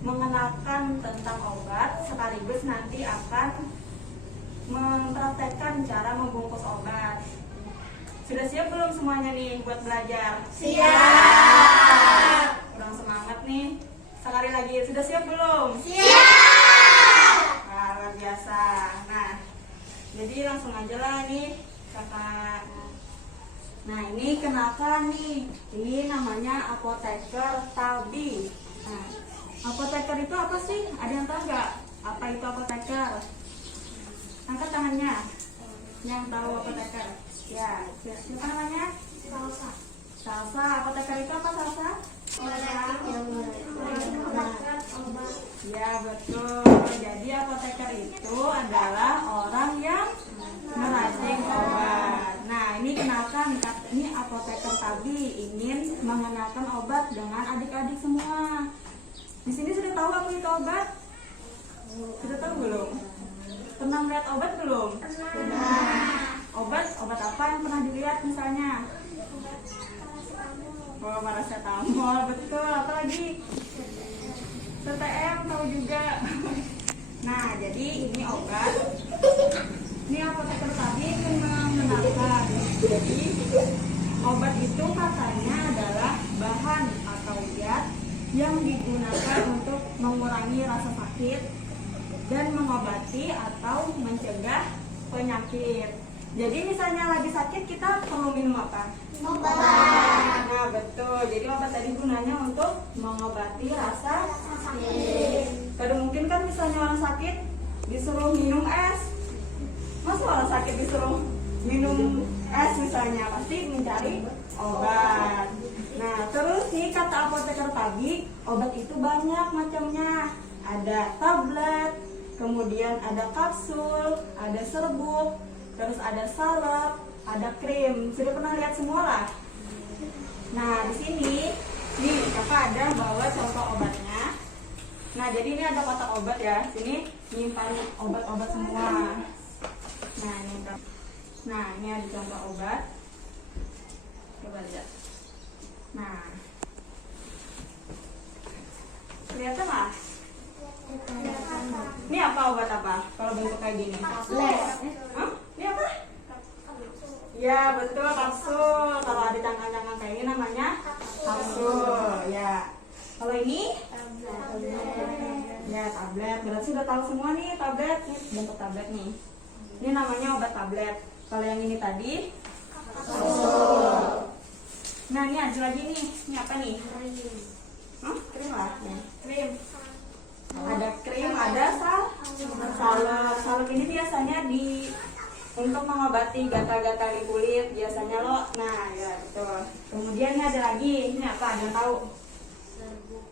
mengenalkan tentang obat sekaligus nanti akan mempraktekkan cara membungkus obat. Sudah siap belum semuanya nih buat belajar? Siap. Kurang semangat nih. Sekali lagi, sudah siap belum? Siap. Nah, luar biasa. Nah, jadi langsung aja lah nih kakak. Nah, ini kenalkan nih. Ini namanya apoteker Tabi. Nah, apoteker itu apa sih? Ada yang tahu nggak? Apa itu apoteker? Angkat tangannya. Yang tahu apoteker? Ya, siapa namanya? Salsa. Salsa. Apoteker itu apa, Salsa? Orang yang menggunakan obat. Ya, betul. Jadi apoteker itu adalah orang yang meracik obat. Nah, ini kenalkan, ini apoteker Tabi ingin mengenalkan obat dengan adik-adik semua. Di sini sudah tahu apa itu obat? Sudah tahu belum? Pernah melihat obat belum? Pernah. Obat apa yang pernah dilihat misalnya? Oh, paracetamol, betul. Apa lagi? CTM tahu juga. Nah, jadi ini obat. Ini apoteker tadi mengenalkan. Jadi obat itu katanya adalah bahan atau zat yang digunakan untuk mengurangi rasa sakit dan mengobati atau mencegah penyakit. Jadi misalnya lagi sakit kita perlu minum apa? Obat. Nah, betul. Jadi obat tadi gunanya untuk mengobati rasa sakit. Kadang mungkin kan misalnya orang sakit disuruh minum es. Masa orang sakit disuruh minum es misalnya, pasti mencari obat. Nah, terus nih kata apoteker Tabi, obat itu banyak macamnya. Ada tablet, kemudian ada kapsul, ada serbuk, terus ada salep, ada krim. Sudah pernah lihat semua lah? Nah, di sini nih kakak ada bawa contoh obatnya. Nah, jadi ini ada kotak obat ya. Sini nyimpan obat-obat semua. Nah, ini ada contoh obat. Coba lihat. Nah, kelihatan lah. Ini apa obat apa? Kalau bentuk kayak gini? Tablet. Hah? Ini apa? Ya, betul, kapsul. Kalau ada cangkang-cangkang kayak ini namanya kapsul. Ya. Kalau ini? Ya, tablet. Berarti sudah tahu semua nih tablet. Ini bentuk tablet nih. Ini namanya obat tablet. Kalau yang ini tadi kapsul. Nah, ini ada lagi nih. Ini apa nih? Hah? Krim lah. Ya. Krim. Ada krim, ada salep. Salep ini biasanya untuk mengobati gatal-gatal di kulit, biasanya lo. Nah, ya betul. Kemudian ini ada lagi. Ini apa? Ada yang tahu? Serbuk.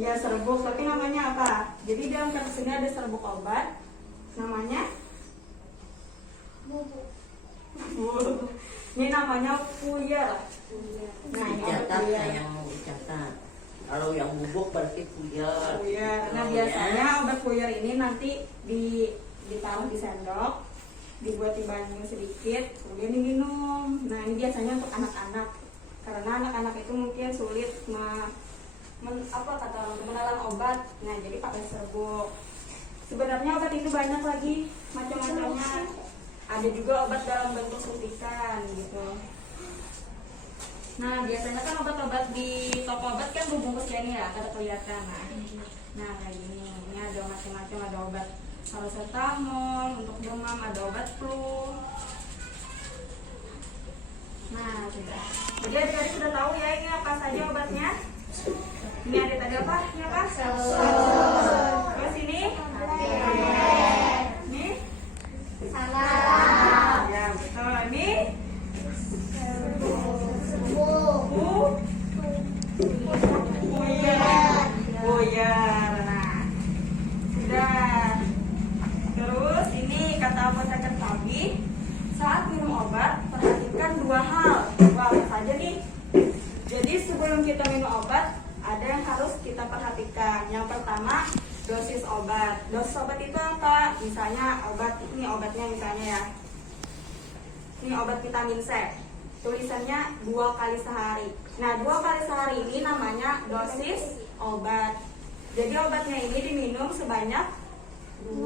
Ya, serbuk. Tapi namanya apa? Jadi dalam kertas ini ada serbuk obat. Namanya? Bubuk. Ini namanya puyer. Nah, ini obat Dicatat puyer. yang mau dicatat. Kalau yang bubuk berarti puyer. Puyer. Nah, biasanya obat puyer ini nanti ditaruh di sendok, dibuat timbangan sedikit, kemudian diminum. Nah, ini biasanya untuk anak-anak, karena anak-anak itu mungkin sulit menelan obat. Nah, jadi pakai serbuk. Sebenarnya obat itu banyak lagi macam-macamnya. Ada juga obat dalam bentuk suntikan gitu. Nah, biasanya kan obat-obat di toko obat kan berbungkus kayak ini ya, kada kelihatan. Nah, kayak gini. Ini ada macam-macam, ada obat paracetamol untuk demam, ada obat flu. Nah, Nah, sudah. Jadi adik-adik sudah tahu ya ini apa saja obatnya? Ini ada tadi apa? Ini apa? Terus ini? Ini? Salah. Ya, betul. Ini? Sembuh. Buyar. Buyar. Nah, sudah. Terus ini kata apoteker tadi, saat minum obat perhatikan dua hal. Wah, apa saja nih? Jadi sebelum kita minum obat ada yang harus kita perhatikan. Yang pertama, dosis obat. Dosis obat itu apa? Misalnya obat ini obatnya misalnya ya. Ini obat vitamin C. Tulisannya 2 kali sehari. Nah, 2 kali sehari ini namanya dosis obat. Jadi obatnya ini diminum sebanyak 2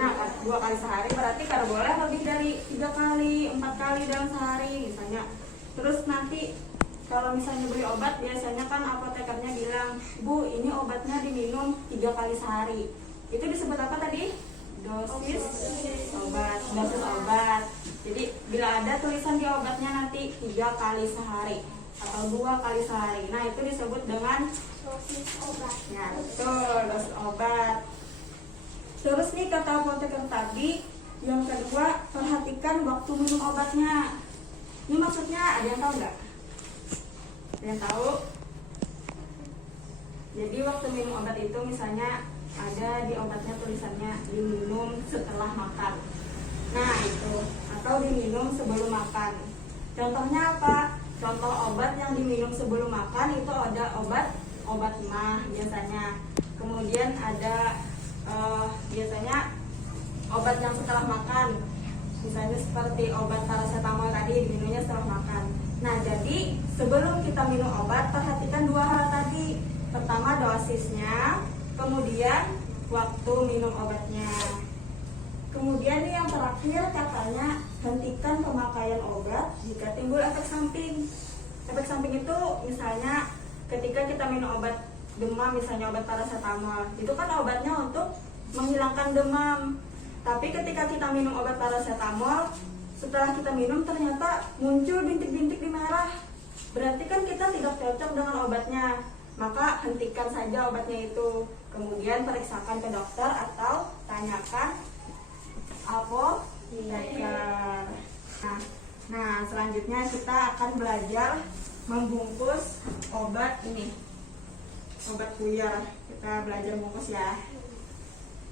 Nah, 2 kali sehari berarti kalau boleh lebih dari 3 kali, 4 kali dalam sehari misalnya. Terus nanti kalau misalnya beli obat biasanya kan apotekernya bilang, "Bu, ini obatnya diminum 3 kali sehari." Itu disebut apa tadi? Dosis obat. Dosis obat. Jadi bila ada tulisan di obatnya nanti 3 kali sehari atau 2 kali sehari. Nah, itu disebut dengan Dosis obat. ya, betul, dosis obat. Terus nih kata apoteker tadi, yang kedua perhatikan waktu minum obatnya. Ini maksudnya ada yang tahu nggak? Ada yang tahu? Jadi waktu minum obat itu misalnya ada di obatnya tulisannya diminum setelah makan. Nah itu, atau diminum sebelum makan. Contohnya apa? Contoh obat yang diminum sebelum makan itu ada obat mah biasanya. Kemudian ada biasanya obat yang setelah makan, misalnya seperti obat paracetamol tadi diminumnya setelah makan. Nah, jadi sebelum kita minum obat perhatikan 2 hal tadi. Pertama dosisnya, kemudian waktu minum obatnya. Kemudian nih yang terakhir katanya hentikan pemakaian obat jika timbul efek samping. Efek samping itu misalnya ketika kita minum obat demam, misalnya obat paracetamol, itu kan obatnya untuk menghilangkan demam. Tapi ketika kita minum obat paracetamol, setelah kita minum ternyata muncul bintik-bintik di merah. Berarti kan kita tidak cocok dengan obatnya. Maka hentikan saja obatnya itu. Kemudian periksakan ke dokter atau tanyakan apoteker. Nah, selanjutnya kita akan belajar membungkus obat ini. Obat buyar, kita belajar bungkus ya.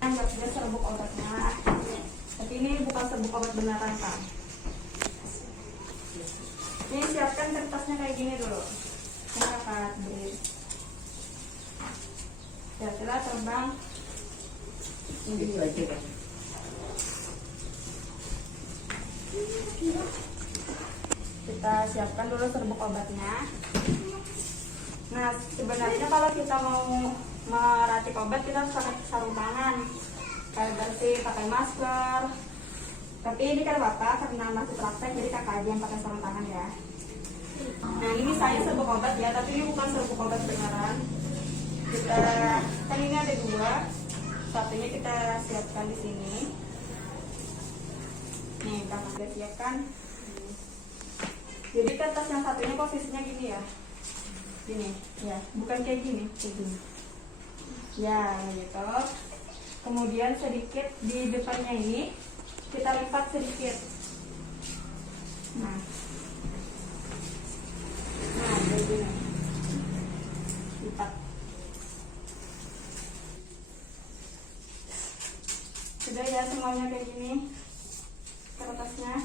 Anggap saja serbuk obatnya. Tapi ini bukan serbuk obat beneran kan. Ini siapkan kertasnya kayak gini dulu. Ini akan beri. Ya, setelah terbang. Ini aja kan. Kita siapkan dulu serbuk obatnya. Nah, sebenarnya kalau kita mau meracik obat kita harus pakai sarung tangan, kayak bersih, pakai masker. Tapi ini kan bapak karena masih praktek jadi kakak aja yang pakai sarung tangan ya. Nah, ini saya serbuk obat ya, tapi ini bukan serbuk obat beneran. Kita kan ini ada 2, satunya kita siapkan di sini. Nih kakak sudah siapkan. Jadi kertas yang satunya posisinya gini ya. Gini, ya, bukan kayak gini, ya, gitu. Kemudian sedikit di depannya ini kita lipat sedikit. Nah, begini, lipat. Sudah ya semuanya kayak gini, kertasnya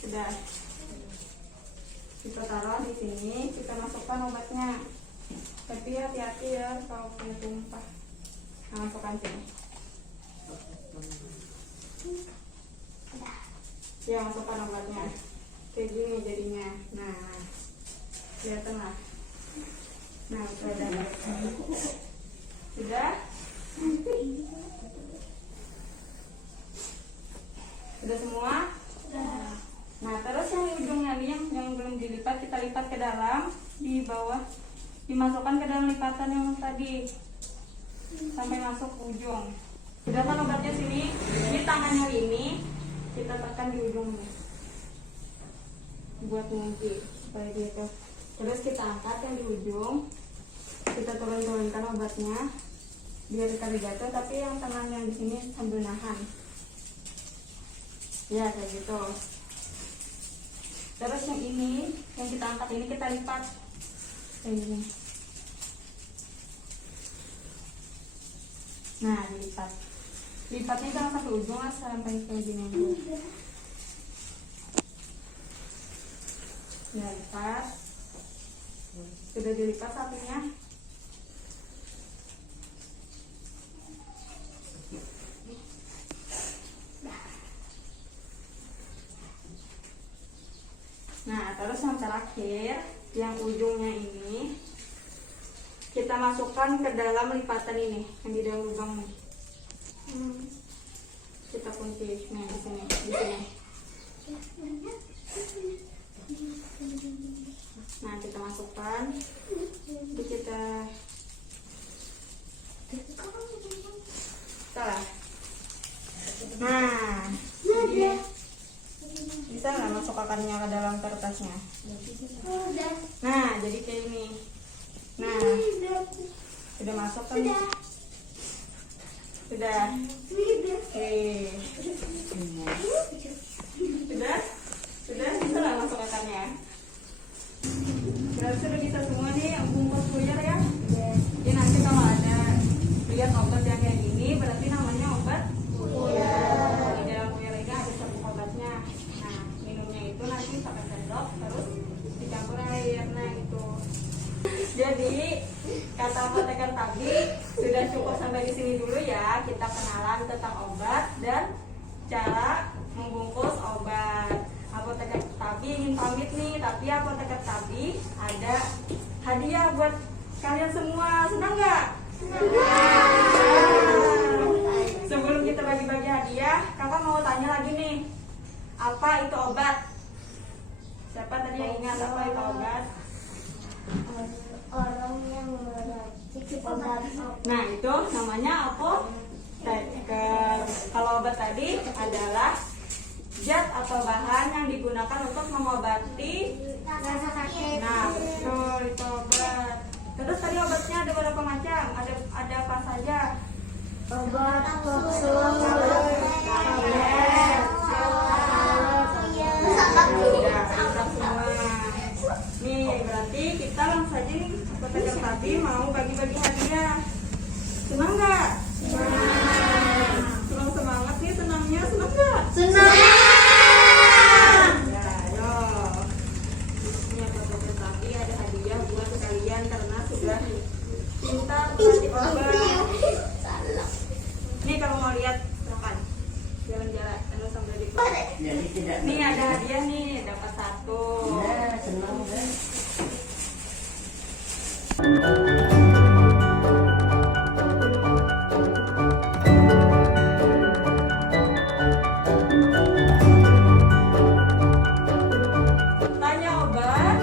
sudah. Kita taruh di sini, kita masukkan obatnya. Tapi hati-hati ya kalau kena tumpah. Nah, masukkan sini. Ya, masukkan obatnya. Kayak gini jadinya. Nah, kelihatan lah. Nah, sudah. Sudah? Sudah semua? Nah, terus yang ujungnya nih yang belum dilipat kita lipat ke dalam, di bawah dimasukkan ke dalam lipatan yang tadi sampai masuk ujung. Sudah kan obatnya sini, ini tangannya ini kita tekan di ujungnya. buat ngungkit supaya gitu. Terus kita angkat yang di ujung, kita turun-turunkan obatnya biar kali jatuh, tapi yang tangan yang di sini sambil nahan. Ya kayak gitu. Terus yang ini, yang kita angkat ini kita lipat kayak gini. Nah, dilipat. Lipatnya jangan sampai ujung lah, sampai ke gini dulu. Ya, lipat. Sudah dilipat satunya. Nah, terus yang terakhir, yang ujungnya ini kita masukkan ke dalam lipatan ini, yang di dalam lubang nih. Kita kunci nih di sini, di sini. Nah, kita masukkan, terus kita salah. Nah, ini bisa nggak masuk akarnya ke dalam kertasnya? Nah, jadi kayak ini. Nah, sudah masuk kan? Sudah. Oke. Sudah bisa nggak masuk akarnya? Berarti sudah bisa semua nih bungkus kuyar ya. Jadi nanti kalau ada lihat obat yang kayak gini, berarti namanya obat kuyar. Di dalam kuyar ini ada sabuk obatnya. Nah, minumnya itu nanti pakai sendok, terus dicampur air. Nah, gitu. Jadi kata apoteker tadi sudah cukup sampai di sini dulu ya. Kita kenalan tentang obat dan cara membungkus obat. Apoteker Tabi ingin pamit nih, tapi apoteker Tabi ada hadiah buat kalian semua. Senang nggak? Sebelum kita bagi-bagi hadiah, kakak mau tanya lagi nih, apa itu obat? Siapa tadi yang ingat apa itu obat? Orang yang meracik obat. Nah, itu namanya apoteker. Kalau obat tadi adalah zat atau bahan yang digunakan untuk mengobati Rasa sakit. Nah, betul itu obat. Terus tadi obatnya ada berapa macam? Ada apa saja? Obat kapsul. Sudah lengkap semua. Nih, berarti kita langsung saja nih apoteker Tabi mau bagi-bagi hadiah. Senang nggak? Senang semangat nih, senangnya senang nggak? Senang. Ya, ayo. Ini apoteker Tabi ada hadiah buat kalian karena sudah pintar berarti obat. Nih kalau mau lihat, silakan jalan-jalan terus sambil di. Jadi tidak. Nih ada hadiah nih, dapat satu. Ya, senang kan? Tanya obat.